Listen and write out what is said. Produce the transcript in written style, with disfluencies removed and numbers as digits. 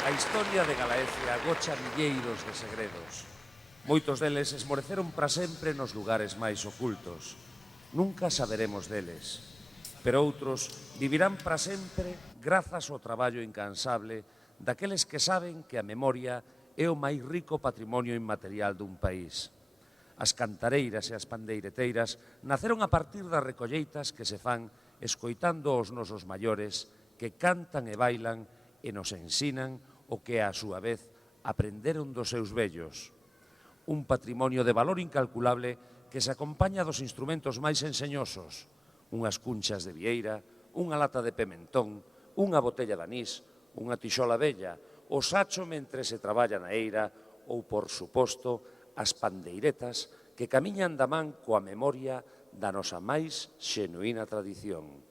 A historia de Galaecia agocha milleiros de segredos. Moitos deles esmoreceron para sempre nos lugares máis ocultos. Nunca saberemos deles. Pero outros vivirán para sempre grazas ao traballo incansable daqueles que saben que a memoria é o máis rico patrimonio inmaterial dun país. As cantareiras e as pandeireteiras naceron a partir das recolleitas que se fan escoitando os nosos maiores que cantan e bailan e nos ensinan o que, a súa vez, aprenderon dos seus vellos. Un patrimonio de valor incalculable que se acompaña dos instrumentos máis enseñosos, unhas cunchas de vieira, unha lata de pimentón, unha botella de anís, unha tixola vella, o sacho mentre se traballa na eira ou, por suposto, as pandeiretas que camiñan da man coa memoria da nosa máis xenuína tradición.